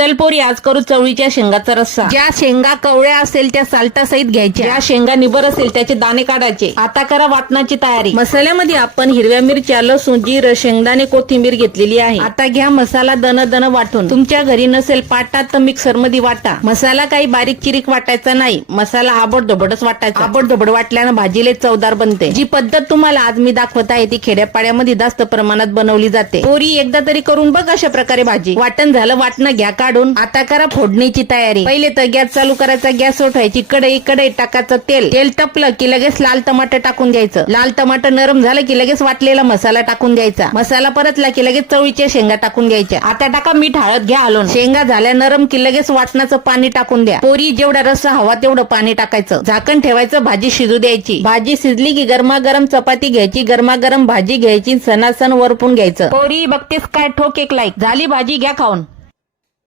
चल पोरी, आज करू चवळीच्या शेंगाचा रस्सा। ज्या शेंगा कवळ्या असेल त्या साल्टा सहित घ्यायच्या, ज्या शेंगा निबर असेल त्याचे दाणे काढायचे। आता करा वाटणाची तयारी। मसाल्यामध्ये आपण हिरव्या मिरच्या, लसूण, जिरं, शेंगदाणे, कोथिंबीर घेतलेली आहे। आता घ्या मसाला दण दण वाटून। तुमच्या घरी नसेल पाटा तर मिक्सर मध्ये वाटा। मसाला काही बारीक चिरीक वाटायचा नाही, मसाला आबडधोबडच वाटायचा। आबडधोबड वाटल्यानं भाजीले चवदार बनते। जी पद्धत तुम्हाला आज मी दाखवत आहे ती खेड्यापाड्यामध्ये जास्त प्रमाणात बनवली जाते। पोरी एकदा तरी करून बघ अशा प्रकारे भाजी। वाटण झालं, वाटणं घ्या काढून। आता करा फोडणीची तयारी। पहिले तर गॅस चालू करायचा, गॅस उठवायची, कढई टाकायचं तेल तपलं की लगेच लाल टमाटर टाकून द्यायचं। लाल टमाटर नरम झालं की लगेच वाटलेला मसाला टाकून द्यायचा। मसाला परतला की लगेच चवळीच्या शेंगा टाकून द्यायच्या। आता टाका मीठ, हळद घ्या हलवून। शेंगा झाल्या नरम की लगेच वाटणाचं पाणी टाकून द्या। पोरी जेवढा रस्सा हवा तेवढं पाणी टाकायचं, झाकण ठेवायचं, भाजी शिजू द्यायची। भाजी शिजली की गरमागरम चपाती घ्यायची, गरमागरम भाजी घ्यायची, सणासण वरपून घ्यायचं। पोरी बघतेस काय, ठोक एक लाईक। झाली भाजी, घ्या खाऊन।